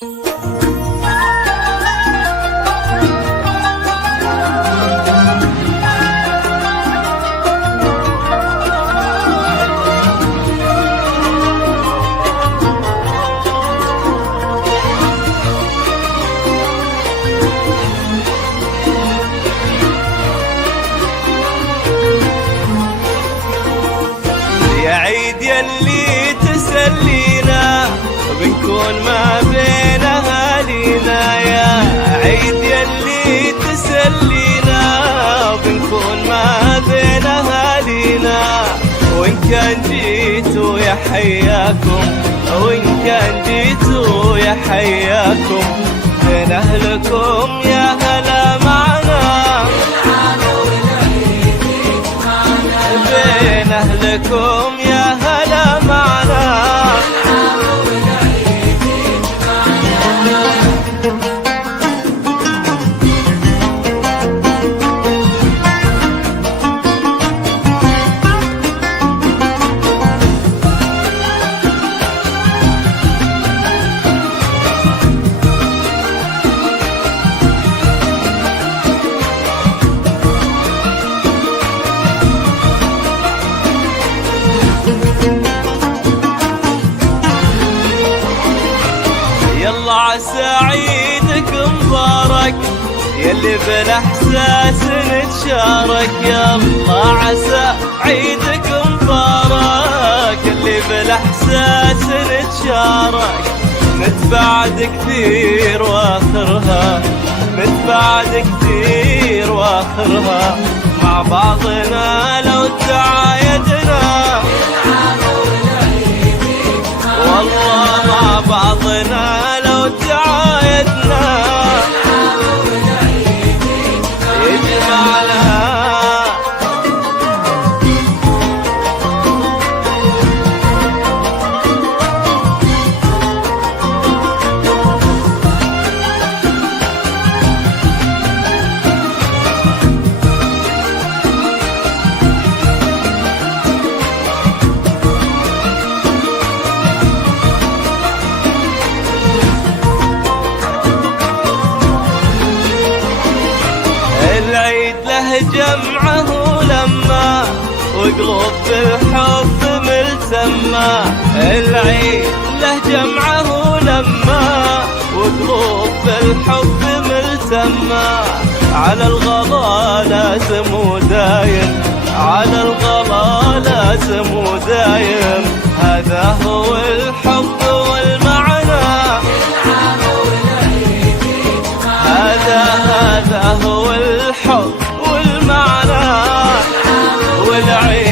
يا عيد يلي تسلينا بنكون ما بين أهالينا، يا عيد يلي تسلينا بنكون ما بين أهالينا. وإن كان جيتوا يا حياكم، وإن كان جيتوا يا حياكم، بين أهلكم يا هلا معنا، بين أهلكم يا هلا معنا. يلا عسى عيدك مبارك يلي بالاحساس نتشارك، يلا عسى عيدك مبارك يلي بالاحساس نتشارك. نتبعد كثير واخرها، نتبعد كثير واخرها، مع بعضنا لو تعايدنا، والله مع بعضنا لو تعايدنا يجمعنا. العيد له جمعه لما وقلوب بالحب ملتمة، العيد له جمعه لما وقلوب بالحب ملتمة. على الغلا لازم ودايم، على الغلا لازم ودايم، هذا هو الحب والمعنى، هذا هو الحب والمعنى والعيد.